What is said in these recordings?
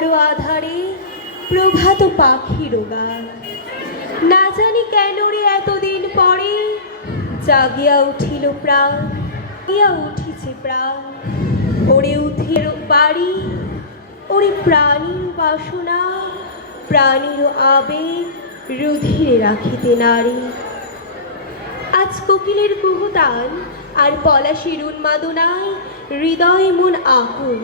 আরো আধারে প্রভাত পাখির গান। না জানি কেন রে এতদিন পরে জাগিয়া উঠিল প্রাণ, জাগিয়া উঠিছে প্রাণ। ওরে উঠিল বাড়ি, ওরে প্রাণীর বাসনা, প্রাণীর আবেগ রুধিরে রাখিতে নারী। আজ কোকিলের কুহুতান আর পলাশির উন্মাদনায় হৃদয় মন আকুল।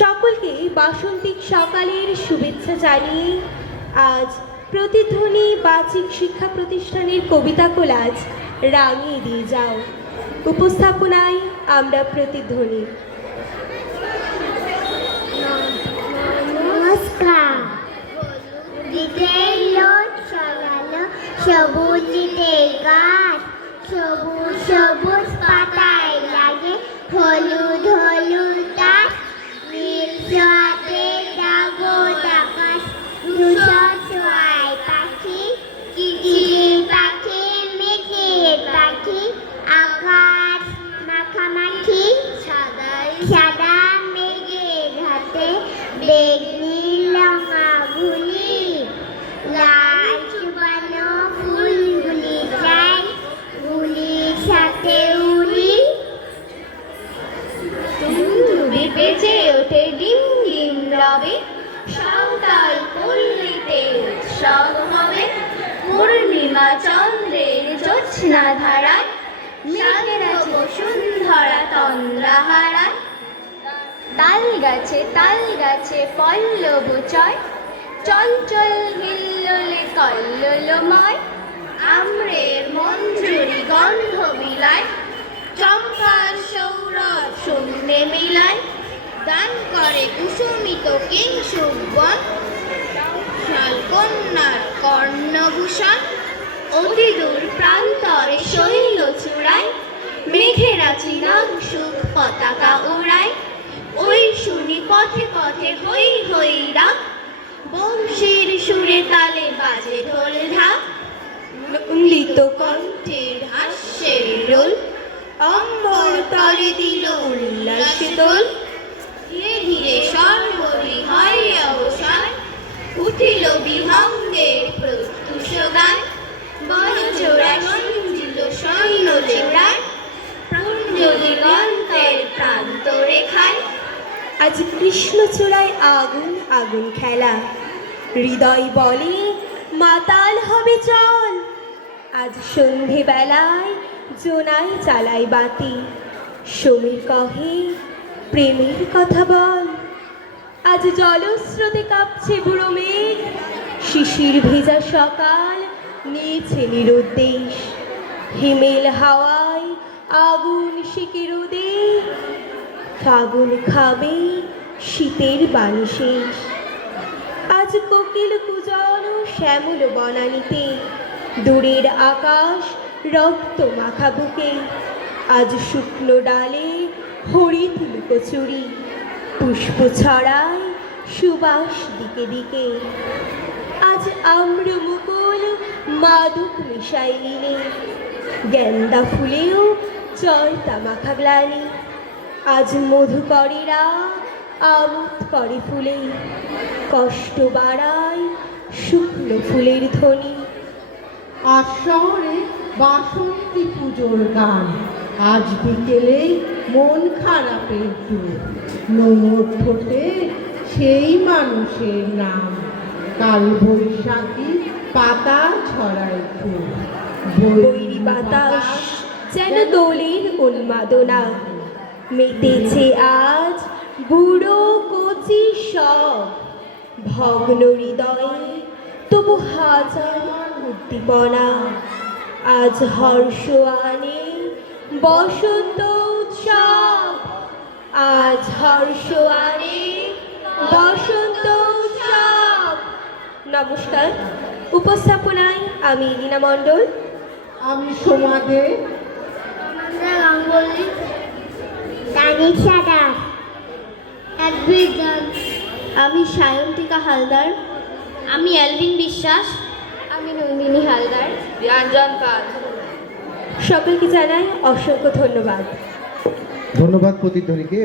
সকলকে বাসন্তিক সকালের শুভেচ্ছা জানিয়ে আজ প্রতিধ্বনি বাচিক শিক্ষা প্রতিষ্ঠানের কবিতা কোলাজ রাঙিয়ে দিয়ে যাও। উপস্থাপনায় আমরা প্রতিধ্বনি। নমস্কার। দিকের লোক সরালো সবুজে গাছ, সবুজ সবুজ পাতায় লাগে হলুদ হলুদ দাস। নীল ছোঁয়াতে জাগত আকাশ, ধূসর ছোঁয়ায় পাখি, চিড়ির পাখি মেঘের পাখি। আকাশ মাখামাখি সাদা মেঘের হাতে বেগনি রঙা ঘুলি, লাল চুবানো ফুলগুলি চাই গুলির সাথে উড়ি। তুমি বেজে ওঠে ডিম ডিম রবে, সাঁওতাল পল্লীতে উৎসব হবে। পূর্ণিমা চন্দ্রের জ্যোৎস্না ধারায় মেঘের বসুন্ধরা তন্দ্রা হারায়। তাল গাছে পল্লব চয়, চঞ্চল হিল্লোলে কল্লোলময়। আম্রের মঞ্জুরি গন্ধ বিলায়, চম্পার সৌরভ শূন্যে মিলায়। দান করে কুসুমিত কিংশুবন, শালকন্যার কর্ণভূষণ। অতি দূর প্রান্তরে শৈল চূড়ায় মেঘেরা চিরাংশুক পতাকা উড়ায়। ওই শুনি পথে পথে হই হই ডাক, বংশীর সুরে তালে বাজে ঢোল ঢাক। ললিত কণ্ঠের হাস্যের রোল, অম্বর তরে দিল উল্লাসে দোল। ধীরে ধীরে সর্বরি হয় অবসান, উঠিল বিহঙ্গের প্রত্যুষ গান। বড় চোরা সঞ্জিত সৈন্য চূড়ায়, পুঞ্জ দিগন্তের প্রান্ত রেখায়। আজ কৃষ্ণচূড়ায় আগুন আগুন খেলা, হৃদয় বলে মাতাল হবে চল। আজ সন্ধেবেলায় জোনাই চালাই বাতি, সমীর কহে প্রেমের কথা বল। আজ জলস্রোতে কাঁপছে বুড়ো মেঘ, শিশির ভেজা সকাল নিয়েছে নিরুদ্দেশ। হিমেল হাওয়ায় আগুন শিকে রোদে, ফাগুন খাবে শীতের বাণী শেষ। আজ কোকিল কুজন শ্যামল বনানীতে, দূরের আকাশ রক্ত মাখা বুকে। আজ শুকনো ডালে হরিণ লুকোচুরি, পুষ্প ছড়ায় সুবাস দিকে দিকে। আজ আম্র মুকুল মাদক মিশাই নিলে, গেন্দা ফুলেও চয়তা মাখা গ্লানি। আজ মধুকরেরা আমোদ করে ফুলে, কষ্ট বাড়ায় শুকনো ফুলের ধ্বনি। আজ শহরে বাসন্তী পুজোর গান, আজ বিকেলে মন খারাপের দূর। নোংর ঠোঁটে সেই মানুষের নাম, কাল বৈশাখী পাতা ছড়ায় ফুল। বৈরী বাতাস যেন দোলের উন্মাদনা, মেতেছে আজ বুড়ো কচি সব। ভগ্ন হৃদয়ে তবু হাজার উদ্দীপনা, আজ হর্ষ আনে বসন্ত উৎসব। আজ হর্ষ আনে বসন্ত উৎসব। নমস্কার। উপস্থাপনায় আমি লীনা মণ্ডল, আমি সমাদে, গাঙ্গুলি, তানিশা দাস, একবির গান। আমি সায়ন্তিকা হালদার, আমি অ্যালভিন বিশ্বাস, আমি নন্দিনী হালদার। রঞ্জন পাল। সকলকে জানাই অসংখ্য ধন্যবাদ। ধন্যবাদ প্রতিধ্বনিকে।